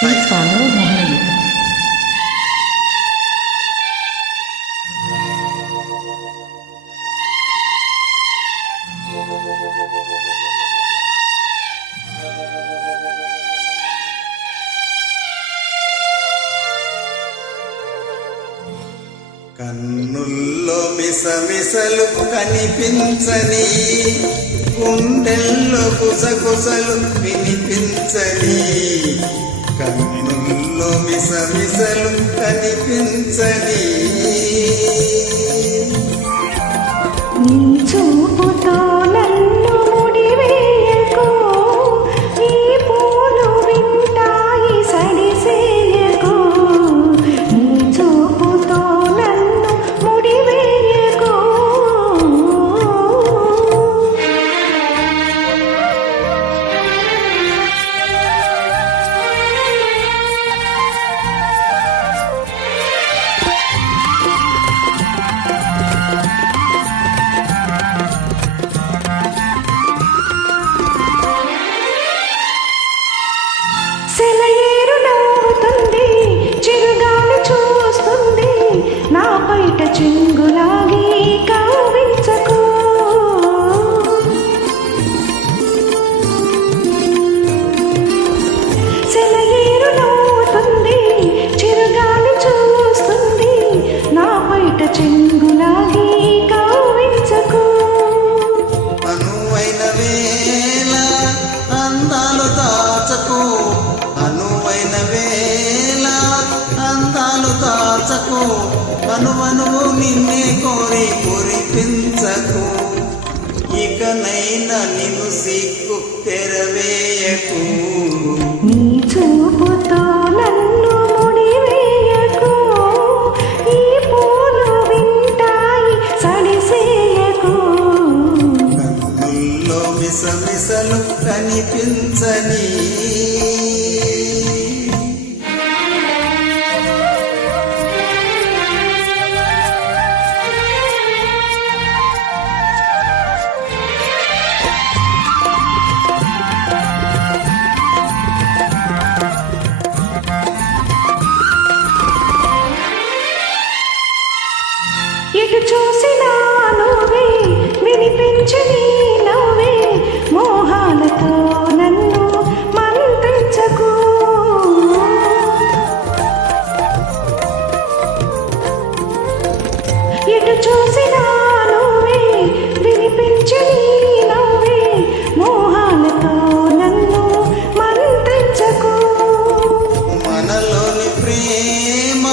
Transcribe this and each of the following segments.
Please follow Mohan. కన్నుల్లో మిసమిసలు కనిపించని, గుండెల్లో గుసగుసలు వినిపించని. కన్నుల్లో మిసమిసలు కనిపించని, నీ చూపుతో నన్ను ముడివేయకు, ఈ పూలు వింటాయి సడిసేయకు. నీ చూపుతో నన్ను ముడివేయకు. సెలయేరు నవ్వుతుంది, చిరుగాలి చూస్తుంది, నా బయట చెంగులాగి కవ్వించకు. సెలయేరు నవ్వుతుంది, చిరుగాలి చూస్తుంది, నా బయట చెంగులాగి కవ్వించకు. అనువైన వేళ అందాలు దాచకు, అనువైన వేళ అందాలు దాచకు. అనువనువు నిన్నే కోరి కురిపించకు, ఇకనైనా నిన్ను సిగ్గు తెరవేయకు. నీ చూపుతో నన్ను ముడివేయకు, ఈ పూలు వింటాయి సడిసేయకు. కన్నుల్లో మిసమిసలు కనిపించని, ఎటు చూసినా నువ్వే, వినిపించని నవ్వే, మోహాలతో నన్ను మంత్రించకు. ఎటు చూసినా నువ్వే, వినిపించని నవ్వే, మోహాలతో నన్ను మంత్రించకు. మనలోని ప్రేమ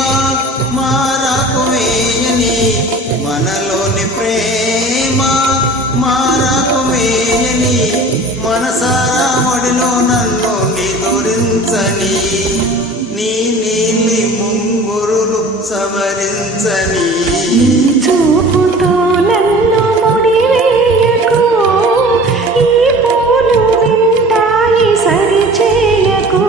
మారకు వేయని, మనలోని ప్రేమ మారకు వేయని. మనసారా ఒడిలో నన్ను నిదురించని, నీ నీలి ముంగురులు సవరించని. నీ చూపుతో నన్ను ముడివేయకు, ఈ పూలు వింటాయి సరిచేయకు.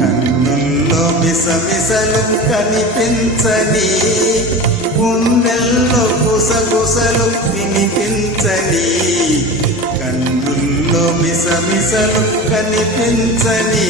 కన్నుల్లో మిసమిసలు కనిపించని, గుండెల్లో గుసగుసలు వినిపించని. కన్నుల్లో మిసమిసలు కనిపించని.